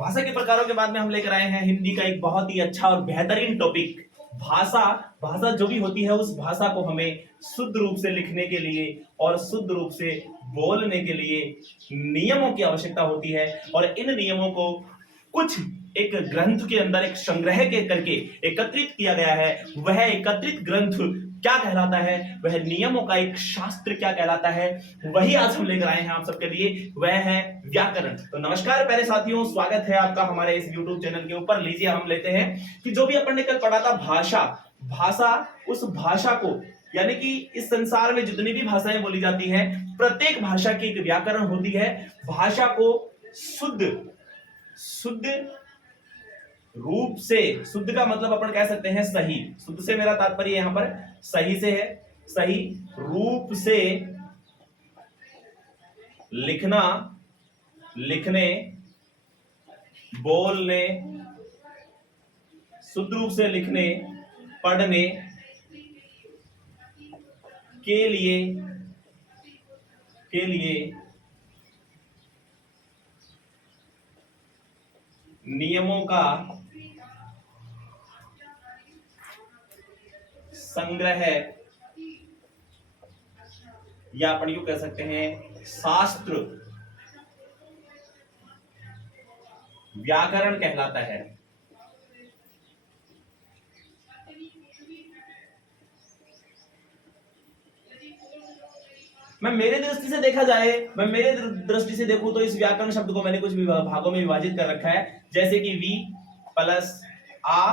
भाषा के प्रकारों के बाद में हम लेकर आए हैं हिंदी का एक बहुत ही अच्छा और बेहतरीन टॉपिक। भाषा भाषा जो भी होती है उस भाषा को हमें शुद्ध रूप से लिखने के लिए और शुद्ध रूप से बोलने के लिए नियमों की आवश्यकता होती है। और इन नियमों को कुछ एक ग्रंथ के अंदर एक संग्रह के करके एकत्रित किया गया है। वह एकत्रित ग्रंथ क्या कहलाता है, वह नियमों का एक शास्त्र क्या कहलाता है, वही आज हम लेकर आए हैं आप सबके लिए, वह है व्याकरण। तो नमस्कार प्यारे साथियों, स्वागत है आपका हमारे इस YouTube चैनल के ऊपर। लीजिए हम लेते हैं कि जो भी अपन ने कल पढ़ा था भाषा, भाषा उस भाषा को यानी कि इस संसार में जितनी भी भाषाएं बोली जाती हैं प्रत्येक भाषा की एक व्याकरण होती है। भाषा को शुद्ध रूप से, शुद्ध का मतलब अपन कह सकते हैं सही, शुद्ध से मेरा तात्पर्य यहां पर सही से है, सही रूप से लिखना, लिखने, बोलने, शुद्ध रूप से लिखने, पढ़ने के लिए नियमों का संग्रह या अपन यूं कह सकते हैं शास्त्र व्याकरण कहलाता है। मैं मेरे दृष्टि से देखूं तो इस व्याकरण शब्द को मैंने कुछ भागों में विभाजित कर रखा है, जैसे कि वी प्लस आ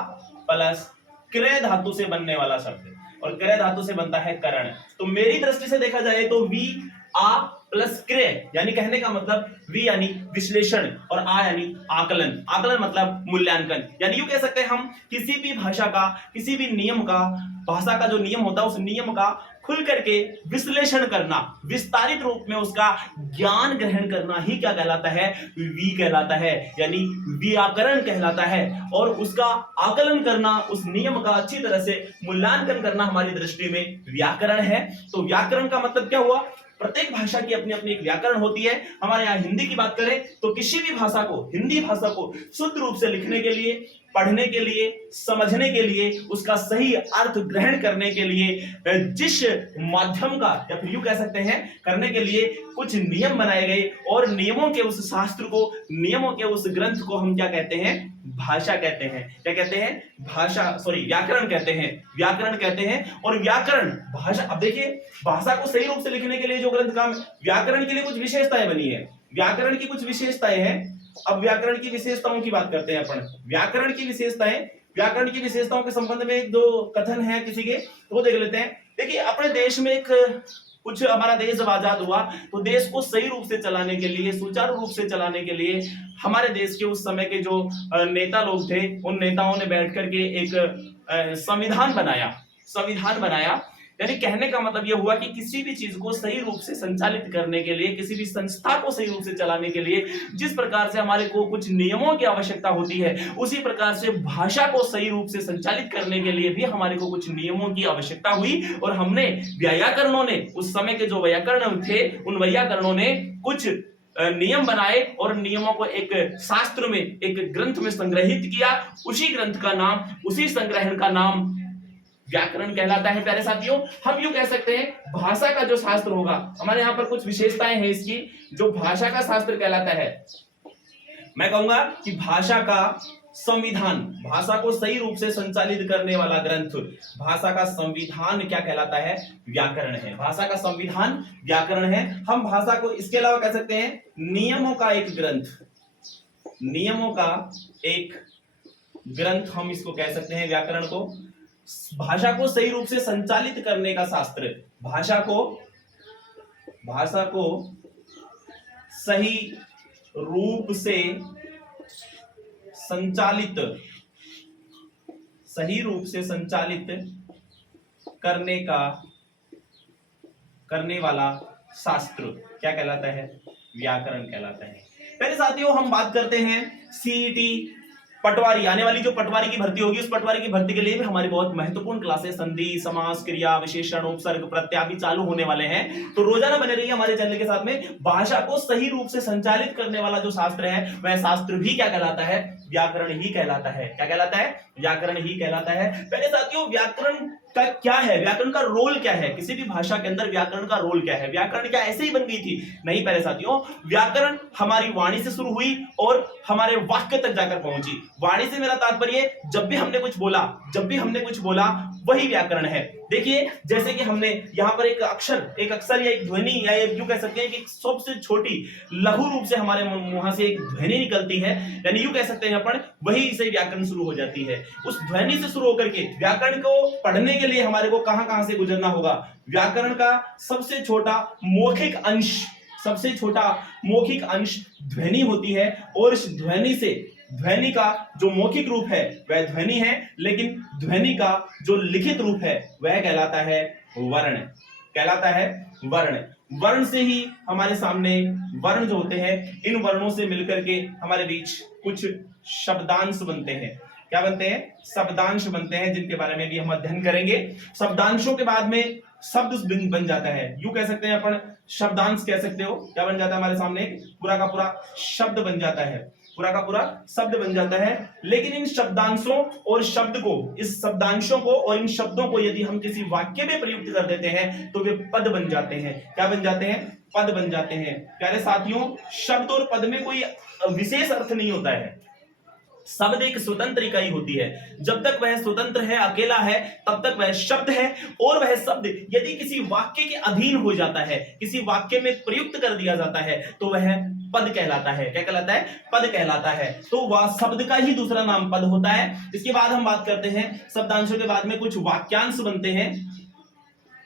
प्लस क्रय धातु से बनने वाला शब्द, और क्रय धातु से बनता है करण। तो मेरी दृष्टि से देखा जाए तो वी आ प्लस क्रय यानी कहने का मतलब वी यानी विश्लेषण और आ यानी आकलन, आकलन मतलब मूल्यांकन। यानी यूं कह सकते हैं हम किसी भी भाषा का, किसी भी नियम का, भाषा का जो नियम होता है उस नियम का खुल करके विश्लेषण करना, विस्तारित रूप में उसका ज्ञान ग्रहण करना ही क्या कहलाता है, वी कहलाता है, यानी व्याकरण कहलाता है। और उसका आकलन करना, उस नियम का अच्छी तरह से मूल्यांकन करना हमारी दृष्टि में व्याकरण है। तो व्याकरण का मतलब क्या हुआ, प्रत्येक भाषा की अपनी अपनी एक व्याकरण होती है। हमारे यहाँ हिंदी की बात करें तो किसी भी भाषा को, हिंदी भाषा को शुद्ध रूप से लिखने के लिए, पढ़ने के लिए, समझने के लिए, उसका सही अर्थ ग्रहण करने के लिए जिस माध्यम का या फिर यूं कह सकते हैं करने के लिए कुछ नियम बनाए गए, और नियमों के उस शास्त्र को, नियमों के उस ग्रंथ को हम क्या कहते हैं, भाषा कहते हैं। क्या कहते हैं, भाषा, सॉरी व्याकरण कहते हैं, व्याकरण कहते हैं। और व्याकरण भाषा, अब देखिए भाषा को सही रूप से लिखने के लिए जो ग्रंथ काम, व्याकरण के लिए कुछ विशेषताएं बनी है, व्याकरण की कुछ विशेषताएं हैं। अब व्याकरण की विशेषताओं की बात करते हैं अपन। व्याकरण की विशेषताएं, व्याकरण की विशेषताओं के संबंध में एक दो कथन है किसी के, तो वो देख लेते हैं। देखिए अपने देश में एक कुछ, हमारा देश जब आजाद हुआ तो देश को सही रूप से चलाने के लिए, सुचारू रूप से चलाने के लिए हमारे देश के उस समय के जो नेता लोग थे, उन नेताओं ने बैठ करके एक संविधान बनाया, संविधान बनाया। यानी कहने का मतलब यह हुआ कि किसी भी चीज को सही रूप से संचालित करने के लिए, किसी भी संस्था को सही रूप से चलाने के लिए जिस प्रकार से हमारे को कुछ नियमों की आवश्यकता होती है, उसी प्रकार से भाषा को सही रूप से संचालित करने के लिए भी हमारे को कुछ नियमों की आवश्यकता हुई। और हमने, व्याकरणों ने, उस समय के जो व्याकरण थे उन व्याकरणों ने कुछ नियम बनाए और नियमों को एक शास्त्र में, एक ग्रंथ में संग्रहित किया। उसी ग्रंथ का नाम, उसी संग्रहण का नाम व्याकरण कहलाता है। प्यारे साथियों, हम यूं कह सकते हैं भाषा का जो शास्त्र होगा, हमारे यहां पर कुछ विशेषताएं हैं इसकी, जो भाषा का शास्त्र कहलाता है। मैं कहूंगा कि भाषा का संविधान, भाषा को सही रूप से संचालित करने वाला ग्रंथ, भाषा का संविधान क्या कहलाता है, व्याकरण है। भाषा का संविधान व्याकरण है। हम भाषा को इसके अलावा कह सकते हैं नियमों का एक ग्रंथ, नियमों का एक ग्रंथ हम इसको कह सकते हैं व्याकरण को। भाषा को सही रूप से संचालित करने का शास्त्र, भाषा को सही रूप से संचालित, सही रूप से संचालित करने वाला शास्त्र क्या कहलाता है, व्याकरण कहलाता है। पहले साथियों हम बात करते हैं सीईटी पटवारी, आने वाली जो पटवारी की भर्ती होगी, उस पटवारी की भर्ती के लिए भी हमारी बहुत महत्वपूर्ण क्लासेस संधि, समास, क्रिया, विशेषण, उपसर्ग, प्रत्यय भी चालू होने वाले हैं। तो रोजाना बने रहिए हमारे चैनल के साथ में। भाषा को सही रूप से संचालित करने वाला जो शास्त्र है वह शास्त्र भी क्या कहलाता है? व्याकरण ही कहलाता है। क्या कहलाता है? व्याकरण ही कहलाता है। पहले साथियों, व्याकरण का क्या है, व्याकरण का रोल क्या है? किसी भी भाषा के अंदर व्याकरण का रोल क्या है? व्याकरण क्या ऐसे ही बन गई थी? नहीं पहले साथियों, व्याकरण हमारी वाणी से शुरू हुई और हमारे वाक्य तक जाकर पहुंची। वाणी से मेरा तात्पर्य जब भी हमने कुछ बोला वही व्याकरण है। देखिए, जैसे कि हमने यहां पर एक अक्षर या एक ध्वनि या यूं कह सकते हैं कि सबसे छोटी लघु रूप से हमारे मुंह से एक ध्वनि निकलती है, यानी यूं कह सकते हैं अपन, वही से व्याकरण शुरू हो जाती है। उस ध्वनि से शुरू होकर के व्याकरण को पढ़ने के लिए हमारे को कहां से गुजरना होगा? व्याकरण का सबसे छोटा मौखिक अंश ध्वनि होती है, और इस ध्वनि का जो मौखिक रूप है वह ध्वनि है, लेकिन ध्वनि का जो लिखित रूप है वह कहलाता है वर्ण। वर्ण से ही हमारे सामने वर्ण जो होते हैं, इन वर्णों से मिलकर के हमारे बीच कुछ शब्दांश बनते हैं। क्या बनते हैं? शब्दांश बनते हैं, जिनके बारे में भी हम अध्ययन करेंगे। शब्दांशों के बाद में शब्द बन जाता है, यूं कह सकते हैं अपन, शब्दांश कह सकते हो। क्या बन जाता है? हमारे सामने पूरा का पूरा शब्द बन जाता है। लेकिन इन शब्दांशों और इन शब्दों को यदि हम किसी वाक्य में प्रयुक्त कर देते हैं तो वे पद बन जाते हैं। क्या बन जाते हैं? पद बन जाते हैं। प्यारे साथियों, शब्द और पद में कोई विशेष अर्थ नहीं होता है। शब्द एक स्वतंत्र इकाई होती है। जब तक वह स्वतंत्र है, अकेला है, तब तक वह शब्द है। और वह शब्द यदि किसी वाक्य के अधीन हो जाता है, किसी वाक्य में प्रयुक्त कर दिया जाता है, तो वह पद कहलाता है। क्या कहलाता है? पद कहलाता है। तो वह शब्द का ही दूसरा नाम पद होता है। इसके बाद हम बात करते हैं, शब्दांशों के बाद में कुछ वाक्यांश बनते हैं।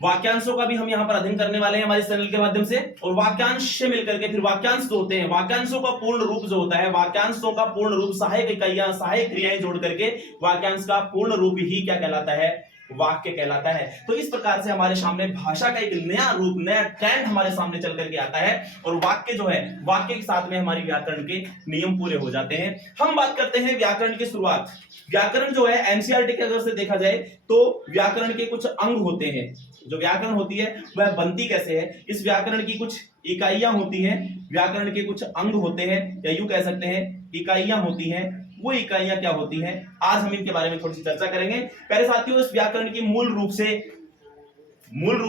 वाक्यांशों का भी हम यहाँ पर अध्ययन करने वाले हैं हमारे चैनल के माध्यम से। और वाक्यांश से मिलकर के फिर वाक्यांश जो होते हैं, वाक्यांशों का पूर्ण रूप जो होता है, वाक्यांशों का पूर्ण रूप सहायक इकाइयां, सहायक क्रियाएं जोड़ करके वाक्यांश का पूर्ण रूप ही क्या कहलाता है? वाक्य कहलाता है। तो इस प्रकार से हमारे सामने भाषा का एक नया रूप, नया ट्रेंड हमारे सामने चल करके आता है, और वाक्य जो है, वाक्य के साथ में हमारी व्याकरण के नियम पूरे हो जाते हैं। हम बात करते हैं व्याकरण की शुरुआत। व्याकरण जो है एनसीईआरटी के अगर से देखा जाए तो व्याकरण के कुछ अंग होते हैं। जो व्याकरण होती है वह बनती कैसे है? इस व्याकरण की कुछ इकाइयां होती हैं, व्याकरण के कुछ अंग होते हैं, या यूं कह सकते हैं इकाइयां होती हैं। वो इकाइयां क्या होती हैं, आज हम इनके बारे में थोड़ी सी चर्चा करेंगे। पहले साथियों, इस व्याकरण की मूल रूप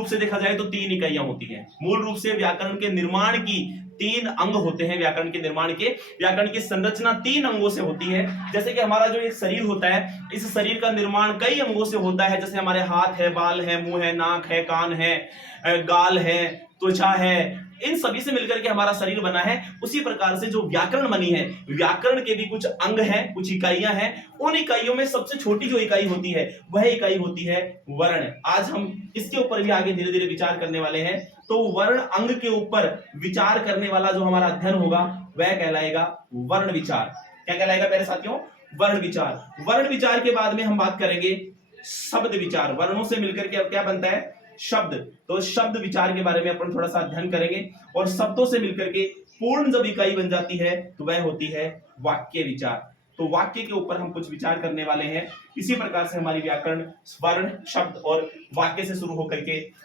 से देखा जाए तो 3 इकाइयां होती हैं। मूल रूप से व्याकरण के निर्माण की 3 अंग होते हैं। व्याकरण की संरचना 3 अंगों से होती है। जैसे कि हमारा जो एक शरीर होता है, इस शरीर का निर्माण कई अंगों से होता है। जैसे हमारे हाथ है, बाल है, मुंह है, नाक है, कान है, गाल है, त्वचा है, इन सभी से मिलकर के हमारा शरीर बना है। उसी प्रकार से जो व्याकरण बनी है, व्याकरण के भी कुछ अंग हैं, कुछ इकाइयां हैं। उन इकाइयों में सबसे छोटी जो इकाई होती है वह इकाई होती है वर्ण। आज हम इसके ऊपर भी आगे धीरे धीरे विचार करने वाले हैं। तो वर्ण अंग के ऊपर विचार करने वाला जो हमारा अध्ययन होगा वह कहलाएगा वर्ण विचार। क्या कहलाएगा प्यारे साथियों? वर्ण विचार के बाद में हम बात करेंगे शब्द विचार। वर्णों से मिलकर के अब क्या बनता है? शब्द। तो शब्द विचार के बारे में अपन थोड़ा सा अध्ययन करेंगे। और शब्दों से मिलकर के पूर्ण जब इकाई बन जाती है तो वह होती है वाक्य विचार। तो वाक्य के ऊपर हम कुछ विचार करने वाले हैं। इसी प्रकार से हमारी व्याकरण वर्ण, शब्द और वाक्य से शुरू होकर के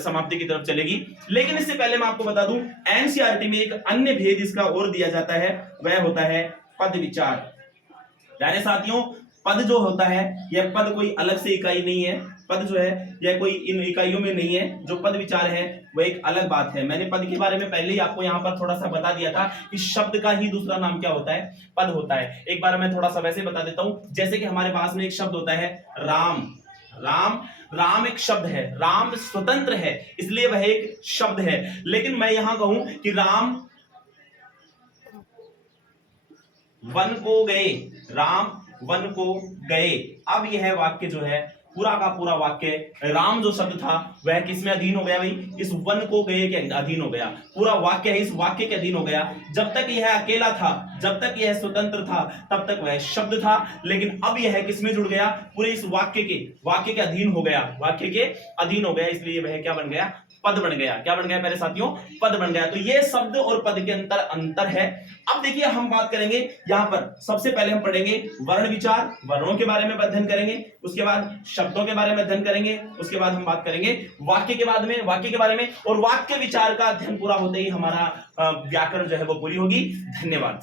समाप्ति की तरफ चलेगी। लेकिन इससे पहले मैं आपको बता दूं, एनसीईआरटी में एक अन्य भेद इसका और दिया जाता है, वह होता है पद विचार। प्यारे साथियों, पद जो होता है, यह पद कोई अलग से इकाई नहीं है। पद जो है यह कोई इन इकाइयों में नहीं है। जो पद विचार है वह एक अलग बात है। मैंने पद के बारे में पहले ही आपको यहाँ पर थोड़ा सा बता दिया था कि शब्द का ही दूसरा नाम क्या होता है? पद होता है। एक बार मैं थोड़ा सा वैसे बता देता हूं। जैसे कि हमारे पास में एक शब्द होता है राम एक शब्द है। राम स्वतंत्र है, इसलिए वह एक शब्द है। लेकिन मैं यहां कहूं कि राम वन को गए, अब यह वाक्य जो है, पूरा का पूरा वाक्य, राम जो शब्द था वह किसमें अधीन हो गया भाई? इस वन को गए के अधीन हो गया। पूरा वाक्य है इस वाक्य के अधीन हो गया। जब तक यह अकेला था, जब तक यह स्वतंत्र था, तब तक वह शब्द था। लेकिन अब यह किसमें जुड़ गया? पूरे इस वाक्य के अधीन हो गया, इसलिए वह क्या बन गया? पद बन गया। क्या बन गया प्यारे साथियों? पद बन गया। तो ये शब्द और पद के अंतर है। अब देखिए हम बात करेंगे यहां पर, सबसे पहले हम पढ़ेंगे वर्ण विचार, वर्णों के बारे में अध्ययन करेंगे, उसके बाद शब्दों के बारे में अध्ययन करेंगे, उसके बाद हम बात करेंगे वाक्य के बारे में, और वाक्य विचार का अध्ययन पूरा होते ही हमारा व्याकरण जो है वो पूरी होगी। धन्यवाद।